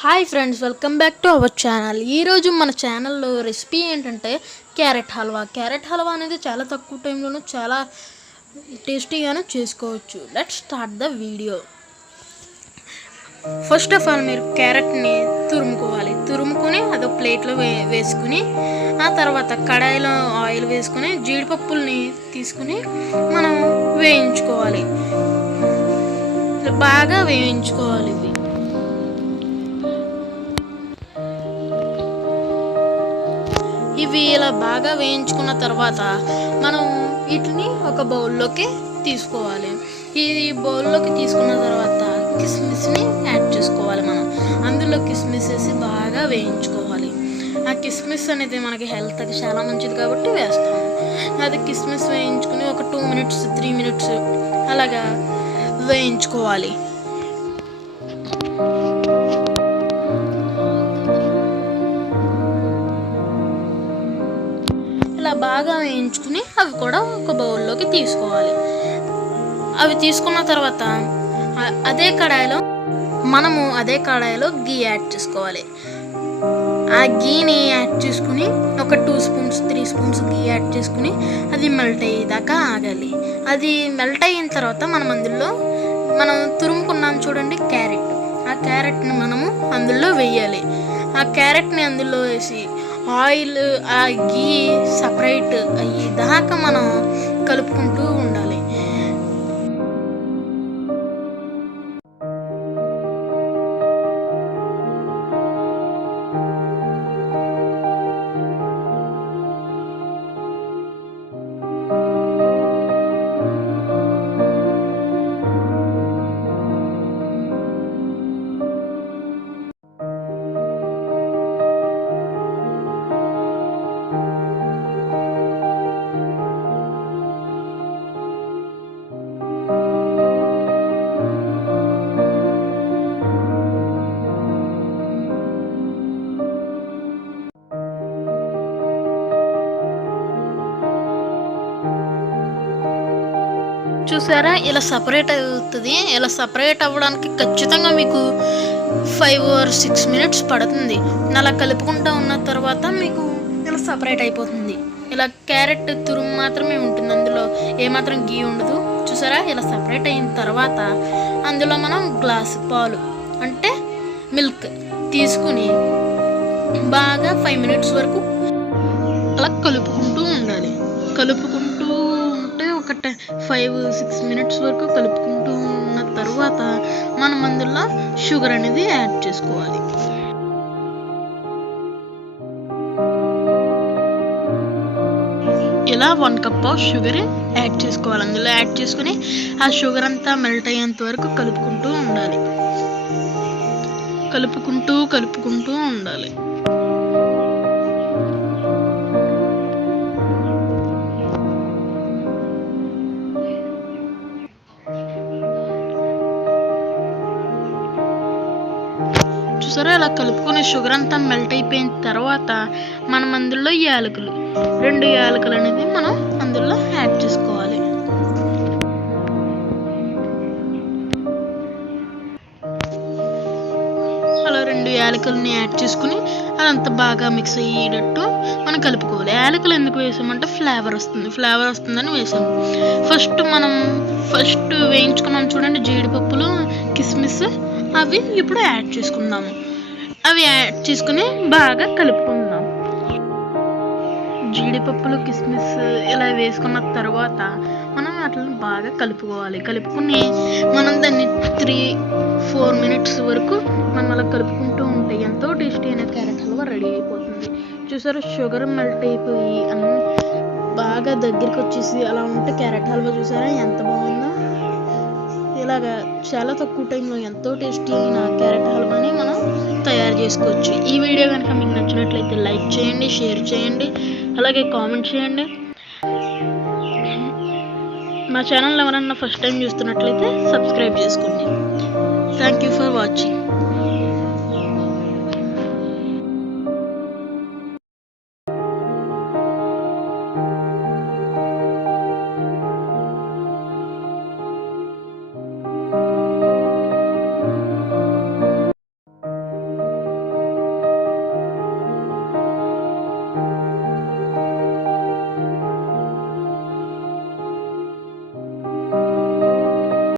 Hi friends, welcome back to our channel. ఈరోజు మన ఛానల్లో రెసిపీ ఏంటంటే క్యారెట్ హల్వా. క్యారెట్ హల్వా అనేది చాలా తక్కువ టైంలోనూ చాలా టేస్టీగాను చేసుకోవచ్చు. Let's start the video. First of all మీరు క్యారెట్ని తురుముకొని అదొక ప్లేట్లో వేసుకుని ఆ తర్వాత కడాయిలో ఆయిల్ వేసుకుని జీడిపప్పుల్ని తీసుకుని మనం వేయించుకోవాలి. బాగా వేయించుకోవాలి. ఇవి ఇలా బాగా వేయించుకున్న తర్వాత మనం వీటిని ఒక బౌల్లోకి తీసుకోవాలి. ఈ బౌల్లోకి తీసుకున్న తర్వాత కిస్మిస్ని యాడ్ చేసుకోవాలి. మనం అందులో కిస్మిస్ వేసి బాగా వేయించుకోవాలి. ఆ కిస్మిస్ అనేది మనకి హెల్త్కి చాలా మంచిది కాబట్టి వేస్తాము. అది కిస్మిస్ వేయించుకుని ఒక 2 minutes 3 minutes అలాగా వేయించుకోవాలి. ఇలా బాగా వేయించుకుని అవి కూడా ఒక బౌల్లోకి తీసుకోవాలి. అవి తీసుకున్న తర్వాత అదే కడాయిలో గీ యాడ్ చేసుకోవాలి. ఆ గీని యాడ్ చేసుకుని ఒక 2 spoons 3 spoons గీ యాడ్ చేసుకుని అది మెల్ట్ అయ్యేదాకా ఆగాలి. అది మెల్ట్ అయిన తర్వాత మనం తురుముకున్నాం చూడండి క్యారెట్. ఆ క్యారెట్ని మనము అందులో వేయాలి. ఆ క్యారెట్ని అందులో వేసి ఆయిల్ ఆ గీ సపరేట్ అయ్యేదాకా మనం కలుపుకుంటూ ఉండాలి. చూసారా, ఇలా సపరేట్ అవుతుంది. ఇలా సపరేట్ అవ్వడానికి ఖచ్చితంగా మీకు 5 or 6 minutes పడుతుంది. అలా కలుపుకుంటూ ఉన్న తర్వాత మీకు ఇలా సపరేట్ అయిపోతుంది. ఇలా క్యారెట్ తురుము మాత్రమే ఉంటుంది, అందులో ఏమాత్రం గీ ఉండదు. చూసారా, ఇలా సపరేట్ అయిన తర్వాత అందులో మనం గ్లాసు పాలు అంటే మిల్క్ తీసుకుని బాగా 5 minutes వరకు అలా కలుపుకుంటూ ఉండాలి. కలుపుకుంటూ ఉంటే ఒక 5-6 minutes వరకు కలుపుకుంటూ ఉన్న తర్వాత మనం అందులో షుగర్ అనేది యాడ్ చేసుకోవాలి. ఇలా 1 cup ఆఫ్ షుగర్ యాడ్ చేసుకోవాలి. అందులో యాడ్ చేసుకుని ఆ షుగర్ అంతా మెల్ట్ అయ్యేంత వరకు కలుపుకుంటూ ఉండాలి. కలుపుకుంటూ ఉండాలి. చూసారా, ఇలా కలుపుకొని షుగర్ అంతా మెల్ట్ అయిపోయిన తర్వాత మనం అందులో 2 యాలకులు అనేది మనం అందులో యాడ్ చేసుకోవాలి. అలా 2 యాలకులని యాడ్ చేసుకుని అదంతా బాగా మిక్స్ అయ్యేటట్టు మనం కలుపుకోవాలి. యాలకులు ఎందుకు వేసామంటే ఫ్లేవర్ వస్తుందని వేసాము. ఫస్ట్ వేయించుకున్నాం చూడండి జీడిపప్పులు కిస్మిస్, అవి ఇప్పుడు యాడ్ చేసుకుందాము. అవి యాడ్ చేసుకుని బాగా కలుపుకుందాం. జీడిపప్పులు కిస్మిస్ ఇలా వేసుకున్న తర్వాత మనం వాటిని బాగా కలుపుకుని మనం దాన్ని 3-4 minutes వరకు మనం అలా కలుపుకుంటూ ఉంటే ఎంతో టేస్టీ అయిన క్యారెట్ హల్వా రెడీ అయిపోతుంది. చూసారా, షుగర్ మెల్ట్ అయిపోయి అన్నీ బాగా దగ్గరికి వచ్చేసి అలా ఉంటే క్యారెట్ హల్వా చూసారా ఎంత బాగుందో. ఇలాగా చాలా తక్కువ టైంలో ఎంతో టేస్టీ అయిన క్యారెట్ హల్వాని మనం తయారు చేసుకోవచ్చు. ఈ వీడియో కనుక మీకు నచ్చినట్లయితే లైక్ చేయండి, షేర్ చేయండి, అలాగే కామెంట్ చేయండి. మా ఛానల్ ఎవరన్నా ఫస్ట్ టైం చూస్తున్నట్లయితే సబ్స్క్రైబ్ చేసుకోండి. Thank you for watching.